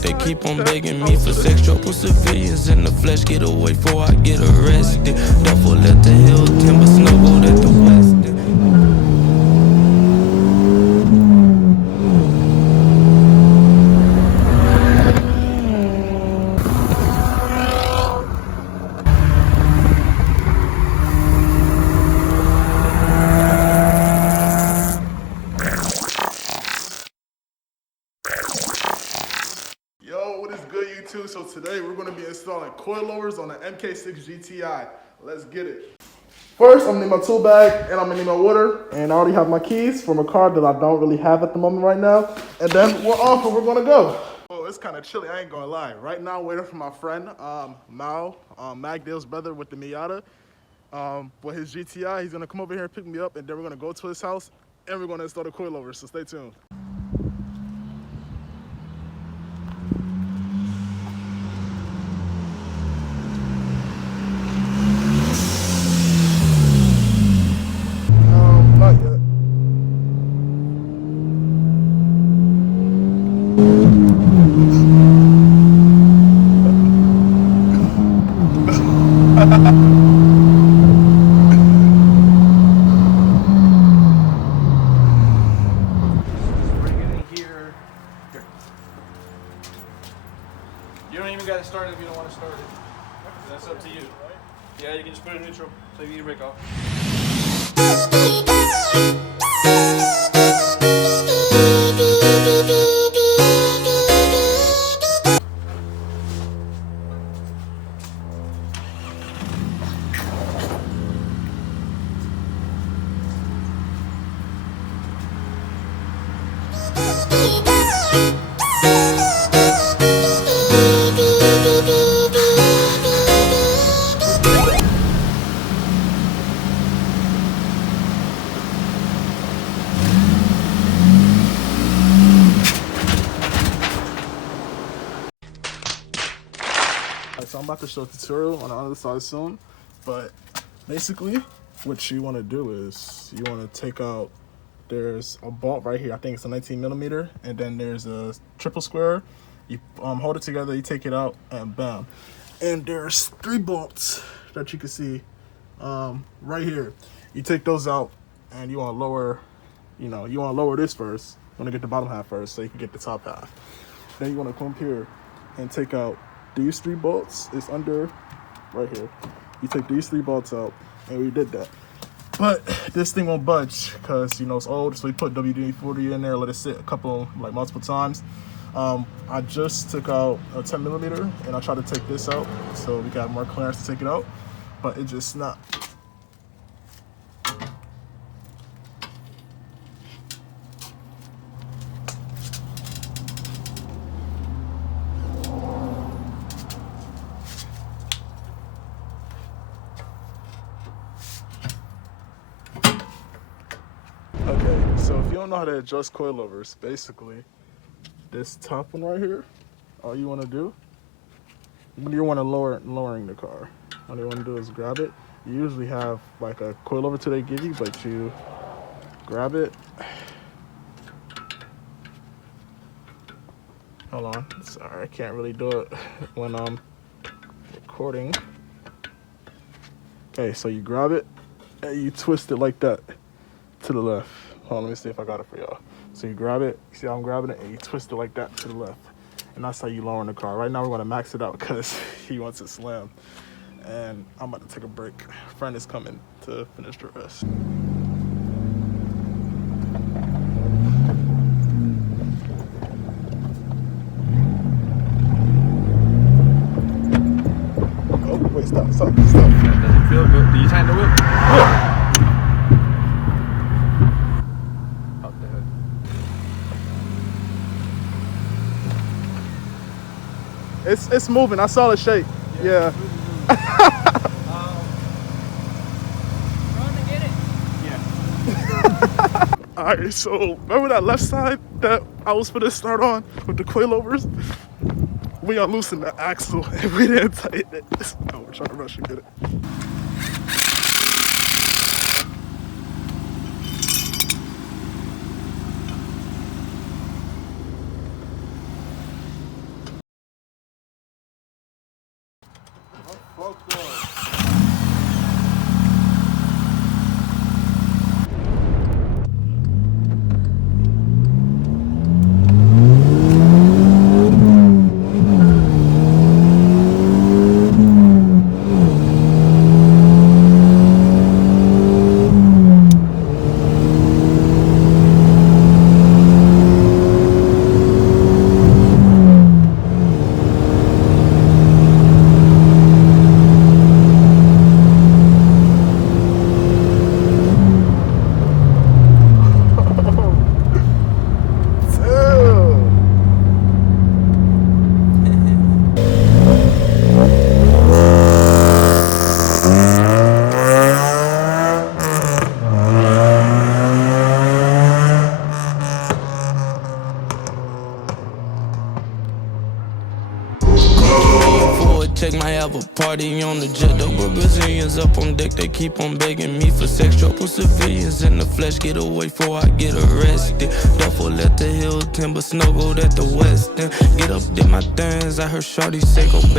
They keep on begging me for sex, trouble civilians in the flesh. Get away before I get arrested. Duffel at the hill, timber snuggled at the west. Yo, what is good, YouTube? So today we're going to be installing coilovers on the Mk6 GTI. Let's get it. First, I'm going to need my tool bag, and I'm going to need my water, and I already have my keys from a car that I don't really have at the moment right now. And then we're off and we're going to go. Oh, it's kind of chilly, I ain't going to lie. Right now, I'm waiting for my friend, Mellow, Magdale's brother with the Miata. With his GTI, he's going to come over here and pick me up, and then we're going to go to his house, and we're going to install the coilovers, so stay tuned. Not yet. You don't even got to start it if you don't want to start it. That's up to you. Yeah, you can just put it in neutral so you can get your brake off. So I'm about to show a tutorial on the other side soon, but basically what you want to do is you want to take out, there's a bolt right here, I think it's a 19 millimeter, and then there's a triple square. You hold it together, you take it out, and bam. And there's 3 bolts that you can see right here. You take those out, and you want to lower, you want to lower this first. You want to get the bottom half first so you can get the top half. Then you want to come up here and take out these 3 bolts. It's under right here. You take these 3 bolts out, and we did that. But this thing won't budge because it's old. So we put WD-40 in there, let it sit multiple times. I just took out a 10 millimeter, and I tried to take this out so we got more clearance to take it out, but it just snapped. Okay, so if you don't know how to adjust coilovers, basically, this top one right here, all you want to do, you want to lowering the car. All you want to do is grab it. You usually have like a coilover tool they give you, but you grab it. Hold on, sorry, I can't really do it when I'm recording. Okay, so you grab it and you twist it like that to the left. Hold on, let me see if I got it for y'all. So you grab it, you see how I'm grabbing it, and you twist it like that to the left. And that's how you lower the car. Right now we're gonna max it out because he wants it slim. And I'm about to take a break. Friend is coming to finish the rest. Oh, wait, stop. That doesn't feel good. Do you tighten the whip? Yeah. It's moving. I saw the shape. Yeah. Run to get it. Yeah. All right. So remember that left side that I was gonna start on with the coilovers? We unloosened the axle and we didn't tighten it. Oh, we're trying to rush and get it. check, might have a party on the jet. Though, but Brazilians up on deck, they keep on begging me for sex. Trouble civilians in the flesh, get away before I get arrested. Duffel at the hill, timber, snow gold at the west end. Get up, did my things, I heard shorty say go back.